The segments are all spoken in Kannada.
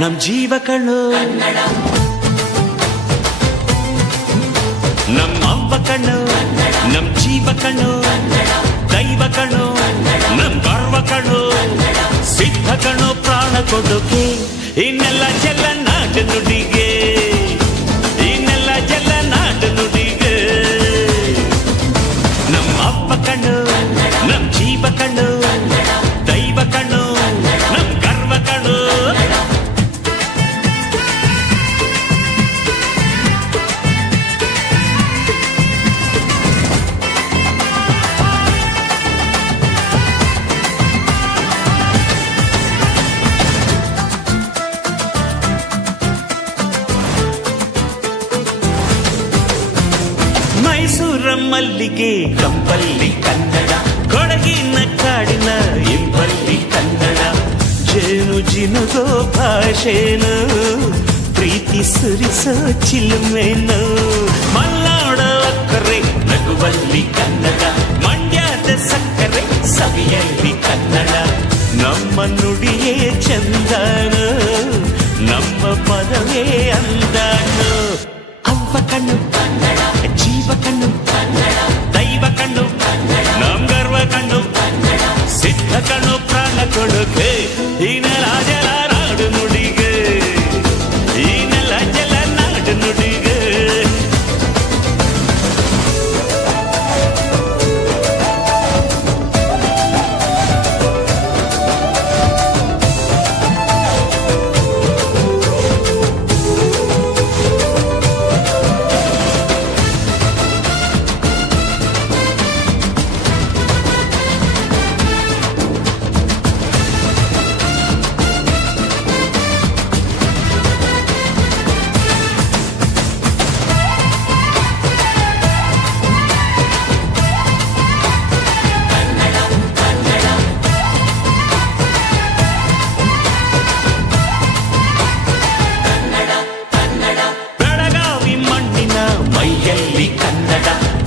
ನಮ್ ಜೀವ ಕಣ್ಣು, ನಮ್ಮ ಅವ್ವ ಕಣ್ಣು, ನಮ್ ಜೀವ ಕಣ್ಣು, ದೈವ ಕಣ್ಣು, ನಮ್ ಗರ್ವ ಕಣ್ಣು, ಸಿದ್ಧ ಕಣ್ಣು, ಪ್ರಾಣ ಕೊಡುಗೆ, ಇನ್ನೆಲ್ಲ ಜಲ ನಾಡು ನುಡಿಗೆ, ಇನ್ನೆಲ್ಲ ಜಲ ನಾಡು ನುಡಿಗೆ. ನಮ್ಮ ಅವ್ವ ಕಣ್ಣು, ನಮ್ ಜೀವ ಕಣ್ಣು, ದೈವ ಕಣ್ಣು, ನಮ್ ಗರ್ವ ಕಣ್ಣು. ಮೈಸೂರ ಮಲ್ಲಿಗೆ ಕಂಪಲ್ಲಿ ಕನ್ನಡ, ಕೊಡಗಿನ ಕಾಡಿನ ಇಂಪಲ್ಲಿ ಕನ್ನಡ, ಜೇನು ಜಿನುಗೋ ಭಾಷೆನು, ಪ್ರೀತಿ ಸುರಿಸೋ ಚಿಲುಮೆನು, ಮಲ್ನಾಡ ಅಕ್ಕರೆ ನಗುವಲ್ಲಿ ಕನ್ನಡ, ಮಂಡ್ಯದ ಸಕ್ಕರೆ ಸವಿಯಲ್ಲಿ ಕನ್ನಡ, ನಮ್ಮ ನುಡಿಯೇ ಚಂದನು, ನಮ್ಮ ಪದವೇ ಅಂದನು. ಅವ್ವ ಕಣ್ಣು, ಜೀವ ಕಣ್ಣು, ದೈವ ಕಣ್ಣು, ನಮ್ ಗರ್ವ ಕಣ್ಣು, ಸಿದ್ಧ ಕಣ್ಣು, ಪ್ರಾಣ ಕೊಡುಗೆ, ಈ ನೆಲ ಜಲ ನಾಡು ನುಡಿಗೆ, ಈ ನೆಲ ಜಲ ನಾಡು ನುಡಿಗೆ.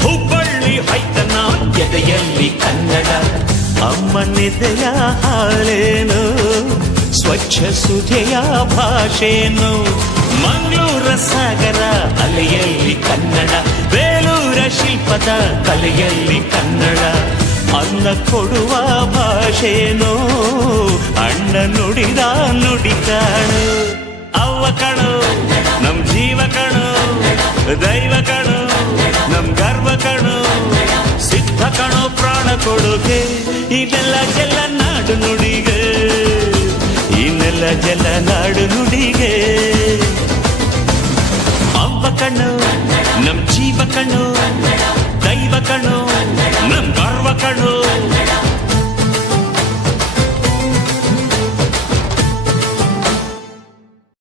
ಹುಬ್ಬಳ್ಳಿ ಹೈತನ ಎದೆಯಲ್ಲಿ ಕನ್ನಡ, ಅಮ್ಮನೆದೆಯ ಹಾಳೇನು, ಸ್ವಚ್ಛ ಸುಧೆಯ ಭಾಷೆನು, ಮಂಗಳೂರ ಸಾಗರ ಅಲೆಯಲ್ಲಿ ಕನ್ನಡ, ಬೇಲೂರ ಶಿಲ್ಪದ ಕಲೆಯಲ್ಲಿ ಕನ್ನಡ, ಅನ್ನ ಕೊಡುವ ಭಾಷೆನು, ಅಣ್ಣ ನುಡಿದ ನುಡಿ ಕಾಣು. ಅವ್ವ ಕಣು, ನಮ್ ಜೀವ ಕಣು, ದೈವ ಕಣು, ನಮ್ ಗರ್ವ ಕಣು, ಸಿದ್ಧ ಕಣು, ಪ್ರಾಣ ಕೊಡುಗೆ, ಇನ್ನೆಲ್ಲ ಜಲ ನಾಡು ನುಡಿಗೆ, ಇನ್ನೆಲ್ಲ ಜಲ ನಾಡು ನುಡಿಗೆ. ಅವ್ವ ಕಣ್ಣು, ನಮ್ ಜೀವ ಕಣ್ಣು, ದೈವ ಕಣ್ಣು,